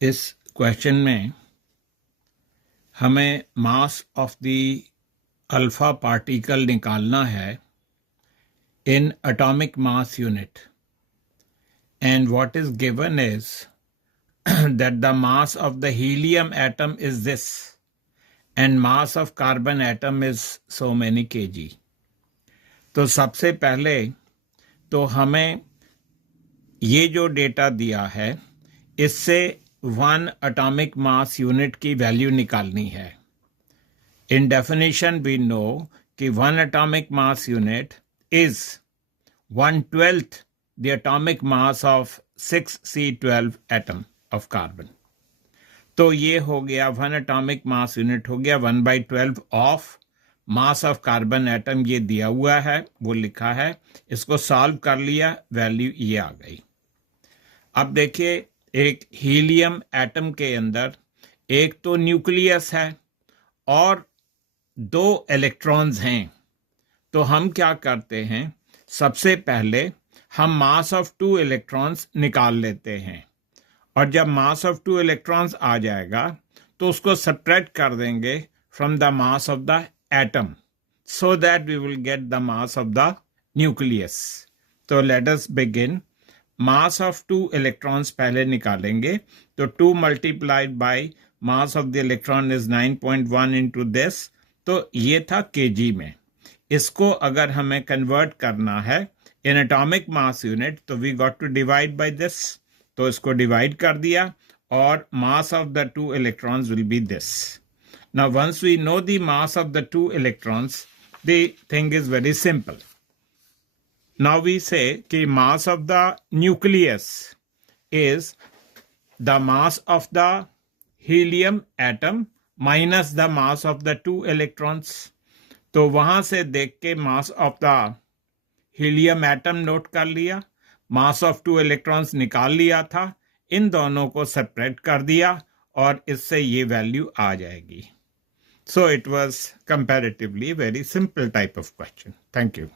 इस क्वेश्चन में हमें मास ऑफ द अल्फा पार्टिकल निकालना है in atomic mass unit, and what is given is that the mass of the helium atom is this and mass of carbon atom is so many kg. तो सबसे पहले तो हमें ये जो data दिया है इससे 1 atomic mass unit की वैल्यू निकालनी है. In definition we know कि 1 atomic mass unit is 1/12 the atomic mass of 6C12 atom of carbon. तो ये हो गया 1 atomic mass unit हो गया 1/12 of mass of carbon atom. ये दिया हुआ है, वो लिखा है, इसको सॉल्व कर लिया, वैल्यू ये आ गई. अब देखिए एक हीलियम एटम के अंदर एक तो न्यूक्लियस है और 2 इलेक्ट्रॉन्स हैं. तो हम क्या करते हैं, सबसे पहले हम मास ऑफ 2 इलेक्ट्रॉन्स निकाल लेते हैं और जब मास ऑफ 2 इलेक्ट्रॉन्स आ जाएगा तो उसको सब्ट्रैक्ट कर देंगे from the mass of the atom so that we will get the mass of the nucleus. तो let us begin. Mass of 2 electrons पहले निकालेंगे तो 2 multiplied by mass of the electron is 9.1 into this. तो ये था KG में. इसको अगर हमें कन्वर्ट करना है इन एटॉमिक मास यूनिट तो we got to divide by this. तो इसको डिवाइड कर दिया और mass of the 2 electrons will be this. Now once we know the mass of the 2 electrons the thing is very simple. Now we say कि mass of the nucleus is the mass of the helium atom minus the mass of the 2 electrons. तो वहां से देख के मास of the helium atom note कर लिया, मास of 2 electrons निकाल लिया था, इन दोनों को सेपरेट कर दिया और इससे ये वैल्यू आ जाएगी. So it was comparatively very simple type of question. Thank you.